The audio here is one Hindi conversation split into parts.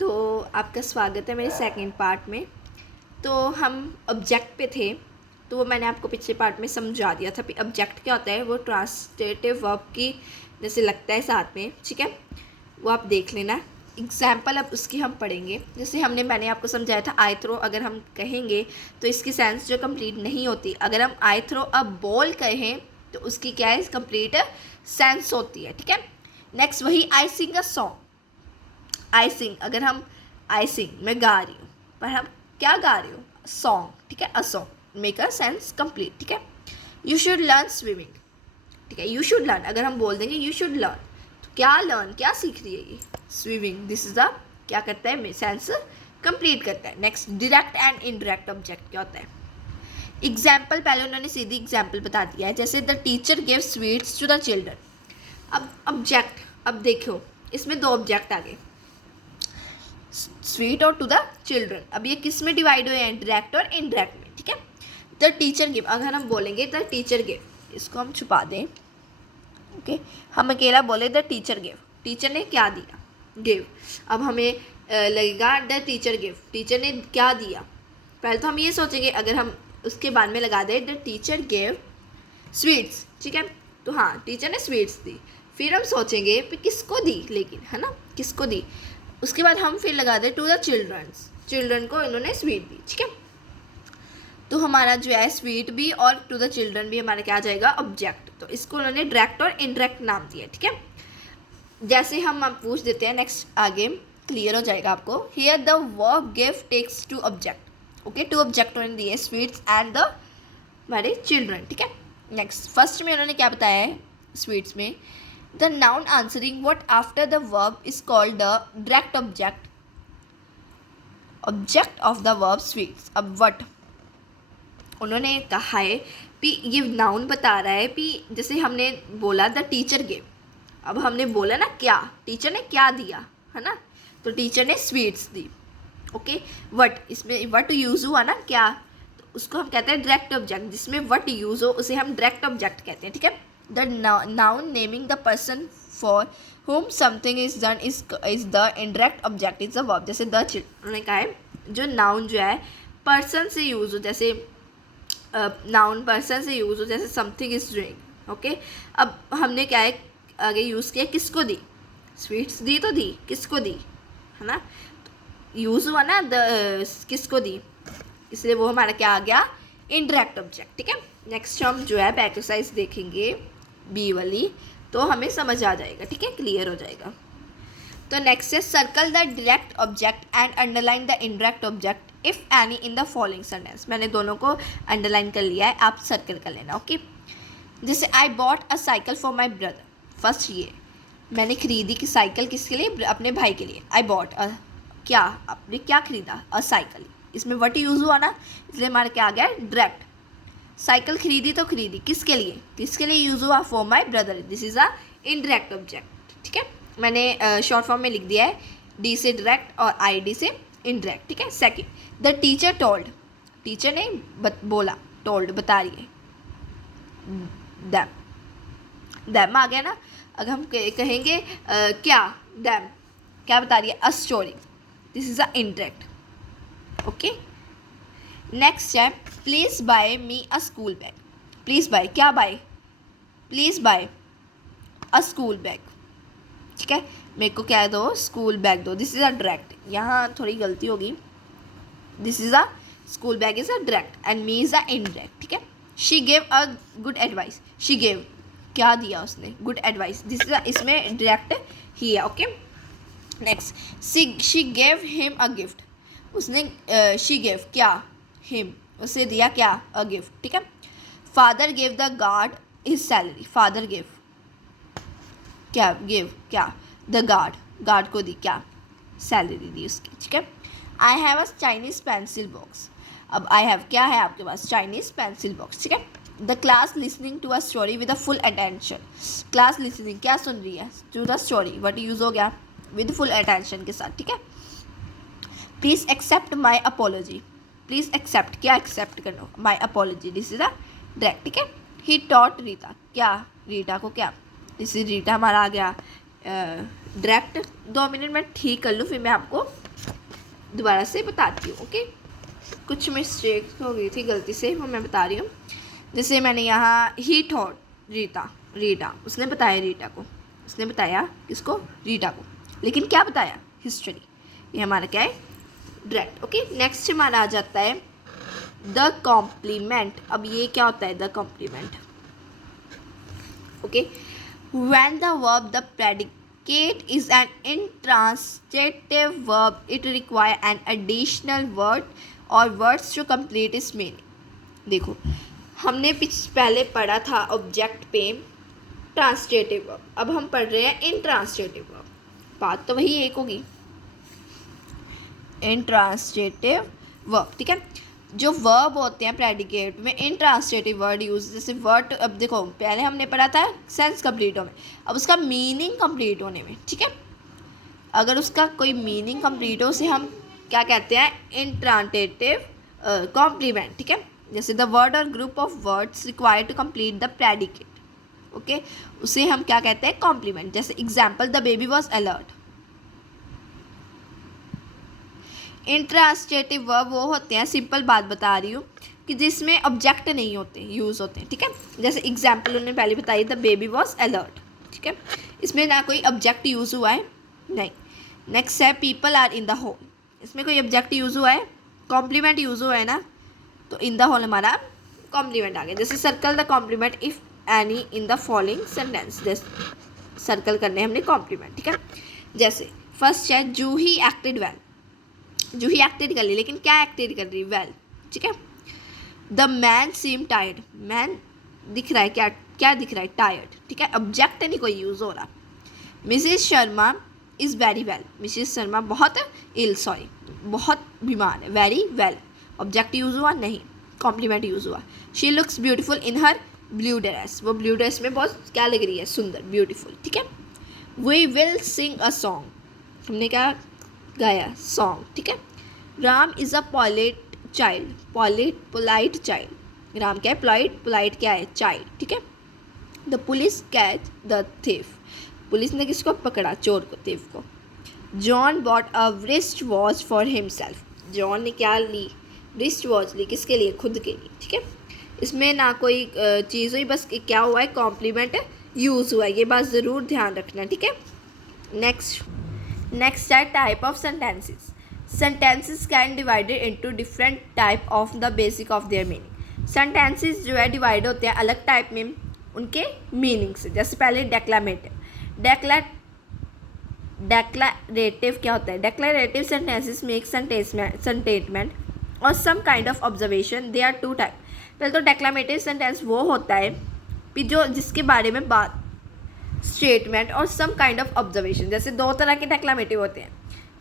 तो आपका स्वागत है मेरे सेकंड पार्ट में। तो हम ऑब्जेक्ट पे थे, तो वो मैंने आपको पिछले पार्ट में समझा दिया था। ऑब्जेक्ट क्या होता है, वो ट्रांसलेटिव वर्ब की जैसे लगता है साथ में, ठीक है, वो आप देख लेना। एग्जाम्पल अब उसकी हम पढ़ेंगे। जैसे मैंने आपको समझाया था आई थ्रो अगर हम कहेंगे तो इसकी सेंस जो कंप्लीट नहीं होती। अगर हम आई थ्रो अ बॉल कहें तो उसकी क्या है, कंप्लीट सेंस होती है, ठीक है। नेक्स्ट वही आई सिंग अ सॉन्ग। आई सिंग, अगर हम आई सिंग मैं गा रही हूँ, पर हम क्या गा रही हूँ, सॉन्ग, ठीक है, a song, make a sense complete, ठीक है। यू शुड लर्न स्विमिंग, ठीक है, यू शुड लर्न, अगर हम बोल देंगे यू शुड लर्न, तो क्या लर्न, क्या सीख रही है ये, स्विमिंग। दिस इज द क्या करता है, सेंस कंप्लीट करता है। Next direct and indirect object क्या होता है। एग्जाम्पल पहले उन्होंने सीधी एग्जाम्पल बता दिया है, जैसे the teacher give sweets to the children. अब ऑब्जेक्ट, अब देखो इसमें दो ऑब्जेक्ट आ गए, स्वीट और टू द चिल्ड्रन। अब ये किस में डिवाइड हुए हैं, डायरेक्ट और इनडायरेक्ट में, ठीक है। द टीचर गिव, अगर हम बोलेंगे द टीचर गिव, इसको हम छुपा दें, ओके, हम अकेला बोले द टीचर गिव, टीचर ने क्या दिया, गिव। अब हमें लगेगा द टीचर गिव, टीचर ने क्या दिया। पहले तो हम ये सोचेंगे, अगर हम उसके बाद में लगा दें द टीचर गिव स्वीट्स, ठीक है, तो हाँ टीचर ने स्वीट्स दी। फिर हम सोचेंगे कि किसको दी, लेकिन है ना, किसको दी। उसके बाद हम फिर लगा दें टू द चिल्ड्रंस, चिल्ड्रन को इन्होंने स्वीट दी, ठीक है। तो हमारा जो है स्वीट भी और टू द चिल्ड्रन भी हमारा क्या आ जाएगा, ऑब्जेक्ट। तो इसको उन्होंने डायरेक्ट और इनडायरेक्ट नाम दिया, ठीक है। जैसे हम पूछ देते हैं नेक्स्ट, आगे क्लियर हो जाएगा आपको। Here the verb give takes two object, okay, two object उन्होंने दिए, स्वीट्स एंड द हमारे चिल्ड्रन, ठीक है। नेक्स्ट फर्स्ट में उन्होंने क्या बताया है, स्वीट्स में the noun answering what after the verb is called the direct object, object of the verb sweets. अब व्हाट उन्होंने कहा है कि ये नाउन बता रहा है कि जैसे हमने बोला द टीचर गिव, अब हमने बोला ना क्या, टीचर ने क्या दिया, है ना, तो टीचर ने स्वीट्स दी, ओके। व्हाट, इसमें व्हाट यूज हुआ ना, क्या, तो उसको हम कहते हैं डायरेक्ट ऑब्जेक्ट। जिसमें व्हाट यूज हो उसे हम डायरेक्ट ऑब्जेक्ट कहते हैं, ठीक है। The noun naming the person for home something is done is the indirect object is the verb. जैसे द उन्होंने कहा है जो नाउन जो है पर्सन से यूज हो, जैसे नाउन पर्सन से यूज हो, जैसे समथिंग इज डूइंग, ओके। अब हमने क्या है आगे यूज़ किया, किसको दी, स्वीट्स दी तो दी, किसको दी, है ना, यूज़ हुआ ना द, किसको दी, इसलिए वो हमारा क्या आ गया, इनडायरेक्ट ऑब्जेक्ट, ठीक है। नेक्स्ट हम जो है एक्सरसाइज देखेंगे बी वाली, तो हमें समझ आ जाएगा, ठीक है, क्लियर हो जाएगा। तो नेक्स्ट है circle the direct object and underline the indirect object if any in the following sentence. मैंने दोनों को अंडरलाइन कर लिया है, आप सर्कल कर लेना, ओके। जैसे I bought a cycle for my brother, first ये मैंने खरीदी कि साइकिल किसके लिए, अपने भाई के लिए। आई बॉट क्या, आपने क्या खरीदा, अ साइकिल, इसमें व्हाट यूज़ हुआ ना, इसलिए हमारा क्या आ गया, डायरेक्ट। साइकिल खरीदी तो खरीदी किसके लिए, किसके लिए यूज़ हुआ, for my brother, this is a indirect object, ठीक है। मैंने शॉर्ट फॉर्म में लिख दिया है, डी से डायरेक्ट और आई डी से इनडायरेक्ट, ठीक है। Second the teacher told, teacher ने बोला, टोल्ड बता रही है, दैम आ गया ना। अगर हम कहेंगे क्या, दैम क्या बता रही है, a story, this is a indirect, okay. Next है please buy me a school bag, please buy क्या, buy, please buy a school bag, ठीक है, मेरे को क्या दो, स्कूल बैग दो, दिस इज अ डायरेक्ट। यहाँ थोड़ी गलती होगी, this is a school bag is a direct and me is a indirect, ठीक है। She gave a good advice, she gave क्या दिया उसने, गुड एडवाइस, दिस इज इसमें डायरेक्ट ही है, okay. Next she gave him a gift, उसने शी गेव क्या, हिम उसे दिया क्या, अ गिफ्ट, ठीक है। Father gave the guard his salary, father gave क्या, गिव क्या, द गार्ड को दी क्या, सैलरी दी उसकी, ठीक है। I have a Chinese pencil box, अब आई हैव क्या है आपके पास, चाइनीज पेंसिल बॉक्स, ठीक है। The class listening to a story with a full attention, class listening क्या सुन रही है, to the story, what use हो गया, विद फुल अटेंशन के साथ, ठीक है। Please accept my apology, please accept क्या, एक्सेप्ट करना, my apology, this is a direct, ठीक है। ही टॉट रीता क्या, रीटा को क्या, दिस इज रीटा हमारा आ गया डायरेक्ट। 2 मिनट में ठीक कर लूँ फिर मैं आपको दोबारा से बताती हूँ, ओके। कुछ मिस्टेक हो गई थी गलती से, वो मैं बता रही हूँ। जैसे मैंने यहाँ ही थॉट रीटा उसने बताया रीटा को, उसने बताया किसको, रीटा को, लेकिन क्या बताया, हिस्ट्री। ये हमारा क्या है, डायरेक्ट, ओके। नेक्स्ट हमारा आ जाता है द कॉम्प्लीमेंट। अब ये क्या होता है, the complement, okay. When the verb the predicate is an intransitive verb, it require an additional word or words to complete its meaning. देखो हमने पहले पढ़ा था ऑब्जेक्ट पे ट्रांसलेटिव वर्ब, अब हम पढ़ रहे हैं इंट्रांसलेटिव वर्ब। बात तो वही एक होगी, इंट्रांसलेटिव वर्ब, ठीक है। जो वर्ब होते हैं प्रेडिकेट में इंट्रांसलेटिव वर्ड यूज, जैसे वर्ड, अब देखो पहले हमने पढ़ा था सेंस कंप्लीट होने में, अब उसका मीनिंग कंप्लीट होने में, ठीक है। अगर उसका कोई मीनिंग कंप्लीट हो उसे हम क्या कहते हैं, इंट्रांटेटिव कॉम्प्लीमेंट, ठीक है। जैसे द वर्ड और group of words required to complete the predicate, okay, उसे हम क्या कहते हैं, कॉम्प्लीमेंट। जैसे example, the baby was alert. Intransitive verb वो होते हैं, सिंपल बात बता रही हूँ, कि जिसमें ऑब्जेक्ट नहीं होते, यूज़ होते हैं, ठीक है। जैसे एग्जाम्पल उन्होंने पहले बताई, द बेबी वॉज अलर्ट, ठीक है, इसमें ना कोई ऑब्जेक्ट यूज़ हुआ है, नहीं। नेक्स्ट है people are in the hole, इसमें कोई ऑब्जेक्ट यूज़ हुआ है, कॉम्प्लीमेंट यूज़ हुआ है ना, तो इन द होल हमारा कॉम्प्लीमेंट आ गया। जैसे circle the complement if any in the following sentence, जैसे सर्कल करने हमने कॉम्प्लीमेंट, ठीक है। जैसे फर्स्ट है Juhi acted well, Juhi acted कर ली, लेकिन क्या एक्टेड कर रही, वेल, ठीक है। The man seem tired, man दिख रहा है, क्या क्या दिख रहा है, टायर्ड, ठीक है, ऑब्जेक्ट नहीं कोई यूज़ हो रहा। Mrs Sharma is very well, Mrs Sharma बहुत इल, सॉरी बहुत बीमार है, वेरी वेल, ऑब्जेक्ट यूज़ हुआ नहीं, कॉम्प्लीमेंट यूज़ हुआ। She looks beautiful in her blue dress, वो ब्लू ड्रेस में बहुत क्या लग रही है, सुंदर, ब्यूटीफुल, ठीक है। We will sing a song, हमने क्या गाया, सॉन्ग, ठीक है। Ram is a polite child, polite child, Ram क्या है, पोलाइट क्या है, चाइल्ड, ठीक है। The police catch the thief, police ने किसको पकड़ा, चोर को, थीफ को। John bought a wrist watch for himself, John ने क्या ली, रिस्ट वॉच ली, किसके लिए, खुद के लिए, ठीक है। इसमें ना कोई चीज़ हुई, बस क्या हुआ है, कॉम्प्लीमेंट यूज़ हुआ है, ये बात ज़रूर ध्यान रखना, ठीक है। नेक्स्ट है type of sentences. Sentences can divided into different type of the basic of their meaning. Sentences जो है डिवाइड होते हैं अलग टाइप में उनके मीनिंग से। जैसे पहले डेक्लामेटिव, डेक्लरेटिव क्या होता है, डेक्लरेटिव सेंटेंसेस मेक स्टेटमेंट और some kind of observation, they are two type. पहले तो डेक्लामेटिव सेंटेंस वो होता है कि जो जिसके बारे में बात, स्टेटमेंट और सम काइंड ऑफ ऑब्जर्वेशन। जैसे दो तरह के डेक्लामेटिव होते हैं,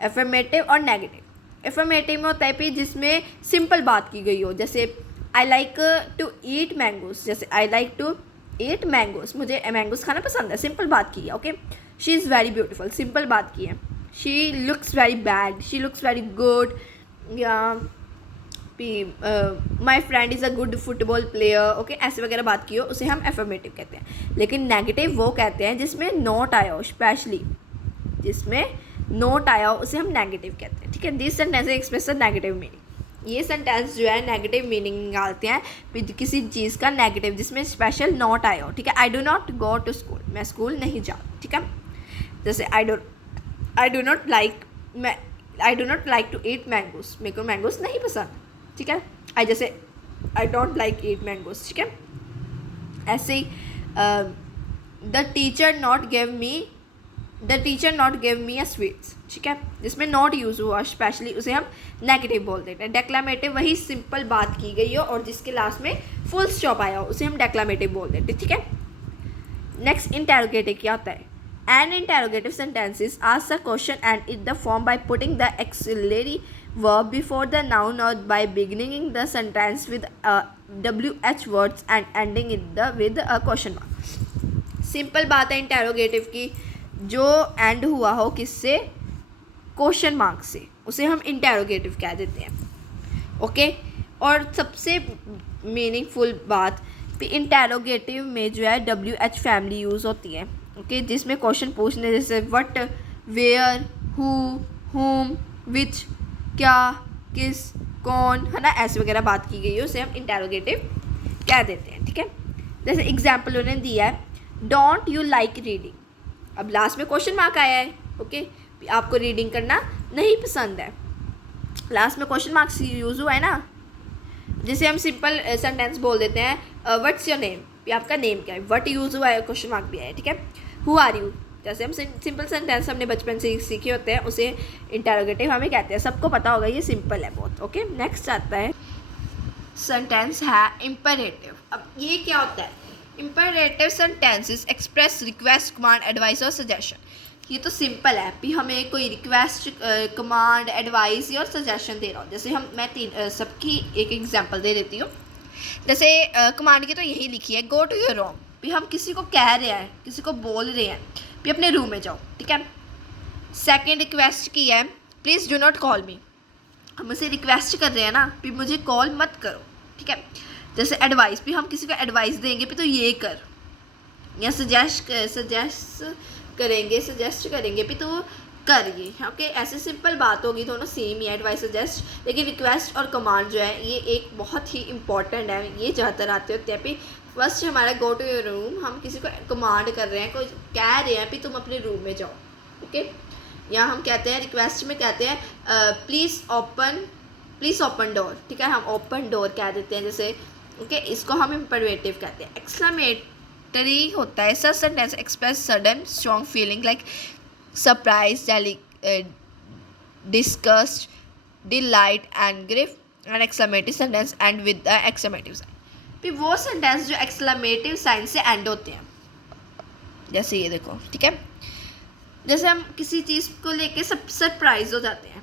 एफर्मेटिव और नेगेटिव। एफर्मेटिव में होता है कि जिसमें सिंपल बात की गई हो, जैसे I like to eat mangoes, जैसे I like to eat mangoes, मुझे मैंगोस खाना पसंद है, सिंपल बात की है, okay. She is very beautiful, simple बात की है। She looks very bad, she looks very good, या my friend is a good football player, okay, ऐसे वगैरह बात की हो, उसे हम एफर्मेटिव कहते हैं। लेकिन नेगेटिव वो कहते हैं जिसमें नोट आया हो, स्पेशली जिसमें नोट आया हो उसे हम नेगेटिव कहते हैं, ठीक है। This sentence express a negative meaning, ये सेंटेंस जो है नेगेटिव मीनिंग निकालते हैं किसी चीज़ का नेगेटिव जिसमें स्पेशल नोट आया हो, ठीक है। I do not go to school, मैं स्कूल नहीं जाती, ठीक है। जैसे I do not like to eat mangoes, मेरे को मैंगोस नहीं पसंद, ठीक है। I don't like eat mangoes, ठीक है। ऐसे ही the teacher not give me a sweets, ठीक है, जिसमें नॉट यूज़ हुआ स्पेशली उसे हम नेगेटिव बोल देते हैं। डेक्लामेटिव वही सिंपल बात की गई हो और जिसके लास्ट में फुल स्टॉप आया हो उसे हम डेक्लामेटिव बोल देते हैं, ठीक है। नेक्स्ट इंटेरोगेटिव क्या होता है, N interrogative sentences ask a question and in the form by putting the axillary verb before the noun or by beginning the sentence with WH words and ending it with a question mark। Simple बात है इंटेरोगेटिव की, जो एंड हुआ हो किससे, क्वेश्चन मार्क से, उसे हम इंटेरोगेटिव कह देते हैं, ओके। और सबसे मीनिंगफुल बात कि इंटेरोगेटिव में जो है WH फैमिली यूज़ होती है, ओके, जिसमें क्वेश्चन पूछने जैसे what, where, who, whom, which क्या, किस, कौन, है ना, ऐसे वगैरह बात की गई है उसे हम इंटेरोगेटिव कह देते हैं, ठीक है। जैसे एग्जाम्पल उन्होंने दिया है, डोंट यू लाइक रीडिंग। अब लास्ट में क्वेश्चन मार्क आया है, ओके, आपको रीडिंग करना नहीं पसंद है, लास्ट में क्वेश्चन मार्क्स यूज़ हुआ है ना। जैसे हम सिंपल सेंटेंस बोल देते हैं, व्हाट्स योर नेम, आपका नेम क्या है, व्हाट यूज़ हुआ है, क्वेश्चन मार्क भी आया है, ठीक है। हु आर यू, जैसे हम सिंपल सेंटेंस हमने बचपन से सीखे होते हैं, उसे इंटेरोगेटिव हमें कहते हैं, सबको पता होगा, ये सिंपल है बहुत, ओके। नेक्स्ट आता है सेंटेंस है इम्परेटिव। अब ये क्या होता है, imperative sentences express request, command, advice और सजेशन। ये तो सिंपल है कि हमें कोई रिक्वेस्ट, कमांड, एडवाइस और सजेशन दे रहा हूँ। जैसे मैं सबकी एक एग्जांपल दे देती हूँ। जैसे कमांड की तो यही लिखी है, गो टू योर रूम, भी हम किसी को कह रहे हैं, किसी को बोल रहे हैं भी अपने रूम में जाओ, ठीक है। सेकेंड रिक्वेस्ट की है, प्लीज़ डू नॉट कॉल मी, हम उसे रिक्वेस्ट कर रहे हैं ना भी मुझे कॉल मत करो, ठीक है। जैसे एडवाइस, भी हम किसी को एडवाइस देंगे भी तो ये कर, या सजेस्ट करेंगे भी तो कर ये, ओके। ऐसे सिंपल बात होगी, दोनों सेम ही है, एडवाइस, सजेस्ट। लेकिन रिक्वेस्ट और कमांड जो है ये एक बहुत ही इंपॉर्टेंट है, ये ज़्यादातर आते होते हैं। फर्स्ट हमारा गो टू योर रूम, हम किसी को कमांड कर रहे हैं, कोई कह रहे हैं भी तुम अपने रूम में जाओ, ओके। या हम कहते हैं रिक्वेस्ट में कहते हैं प्लीज़ ओपन डोर, ठीक है, हम ओपन डोर कह देते हैं जैसे, ओके। इसको हम इम्परेटिव कहते हैं। एक्सक्लेमेटरी होता है, सच sentence express sudden strong feeling like surprise, disgust, delight, and grief. An exclamative sentence end with the exclamative sign. फिर वो सेंटेंस जो एक्सक्लेमेटिव साइन से एंड होते हैं, जैसे ये देखो, ठीक है। जैसे हम किसी चीज़ को लेके सरप्राइज हो जाते हैं,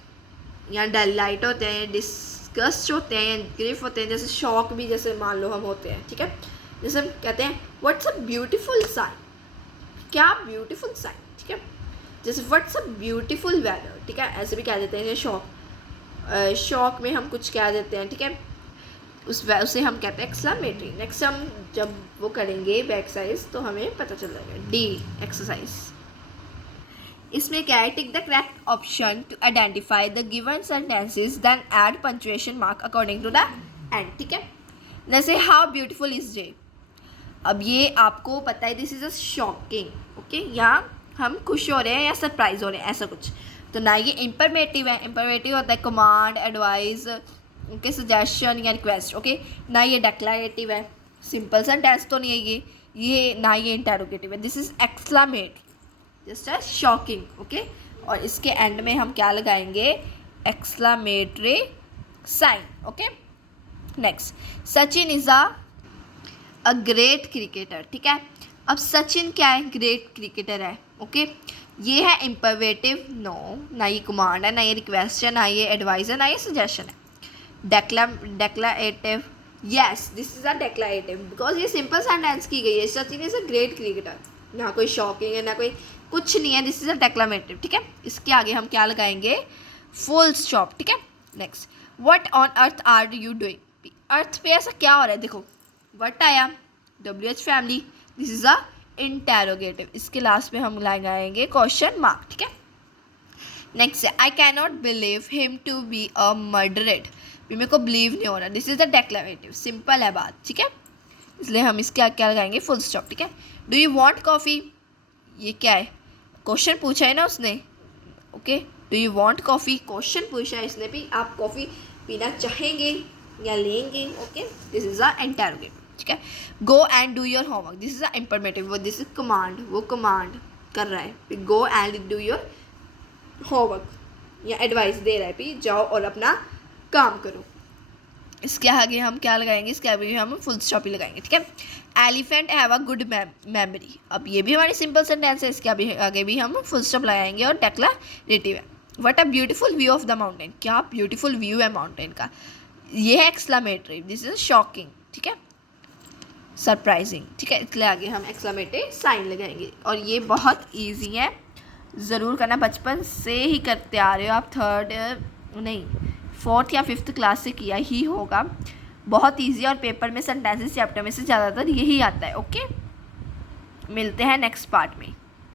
या डिलाइट होते हैं, डिस्गस्ट होते हैं, या ग्रीफ होते हैं, जैसे शॉक भी जैसे मान लो हम होते हैं, ठीक है। जैसे हम कहते हैं व्हाट्स अ ब्यूटीफुल साइन, क्या ब्यूटीफुल साइन, ठीक है। जैसे व्हाट्स अ ब्यूटीफुल वेदर, ठीक है, ऐसे भी कह देते हैं। शॉक में हम कुछ कह देते हैं, ठीक है, उसे हम कहते हैं एक्सक्लेमेटरी। नेक्स्ट हम जब वो करेंगे बैक साइज तो हमें पता चल जाएगा। डी एक्सरसाइज, इसमें क्या है, tick the correct option to identify the given sentences then add punctuation mark according to the end, ठीक है। जैसे हाउ ब्यूटीफुल इज डे, अब ये आपको पता है this is a shocking, okay, यहाँ हम खुश हो रहे हैं या सरप्राइज हो रहे हैं, ऐसा कुछ। तो ना ये इम्परमेटिव है, इम्परमेटिव होता है कमांड, एडवाइस, ओके, सजेशन या रिक्वेस्ट, ओके। ना ये डेक्लरेटिव है, सिंपल सेंटेंस तो नहीं है ये ना ये इंटेरोगेटिव है। This is exclamatory, just a shocking, okay. और इसके एंड में हम क्या लगाएंगे, exclamatory sign, okay. Next, Sachin is a great cricketer, ठीक है। अब सचिन क्या है, ग्रेट क्रिकेटर है, ओके। ये है इम्परेटिव, नो, ना ये कमांड है, ना ये रिक्वेस्ट है, ना ये एडवाइस है, ना ये सजेशन है। Declarative, yes this is a declarative, because ये सिंपल सेंटेंस की गई है, Sachin is a great cricketer, ना कोई शॉकिंग है, ना कोई कुछ नहीं है, दिस इज अ डेक्लरेटिव, ठीक है। इसके आगे हम क्या लगाएंगे, फुल स्टॉप, ठीक है। Next, what on earth are you doing, earth पे ऐसा क्या हो रहा है, देखो व्हाट आया, WH family, this is a interrogative, इसके लास्ट में हम लगाएंगे क्वेश्चन मार्क, ठीक है। नेक्स्ट है, I can not believe him to be a murdered, भी मेरे को बिलीव नहीं हो रहा, this is the declarative, simple है बात, ठीक है। इसलिए हम इसके क्या लगाएंगे, फुल स्टॉप, ठीक है। डू यू वांट कॉफ़ी, ये क्या है, क्वेश्चन पूछा है ना उसने, okay. Do you want coffee, question पूछा है इसने भी, आप कॉफ़ी पीना चाहेंगे या लेंगे, okay. This is a interrogative, ठीक है। Go and do your homework, this is a imperative, वो दिस इज कमांड, वो कमांड कर रहा है, go and do your homework या एडवाइस दे रहा है भी जाओ और अपना काम करो। इसके आगे हम क्या लगाएंगे, इसके आगे हम फुल स्टॉप ही लगाएंगे, ठीक है। Elephant have a good memory, अब ये भी हमारी सिंपल सेंटेंस है, इसके आगे भी हम फुल स्टॉप लगाएंगे और डेक्लरेटिव है। What a beautiful view of the mountain, क्या ब्यूटीफुल व्यू है माउंटेन का, ये है एक्सक्लेमेटरी, दिस इज शॉकिंग, ठीक है, सरप्राइजिंग, ठीक है। इसलिए आगे हम एक्सक्लेमेटरी साइन लगाएंगे। और ये बहुत ईजी है, ज़रूर करना, बचपन से ही करते आ रहे हो आप, 4th या 5th क्लास से किया ही होगा, बहुत ईजी है। और पेपर में सेंटेंसेस चैप्टर में से ज़्यादातर यही आता है, ओके। मिलते हैं नेक्स्ट पार्ट में।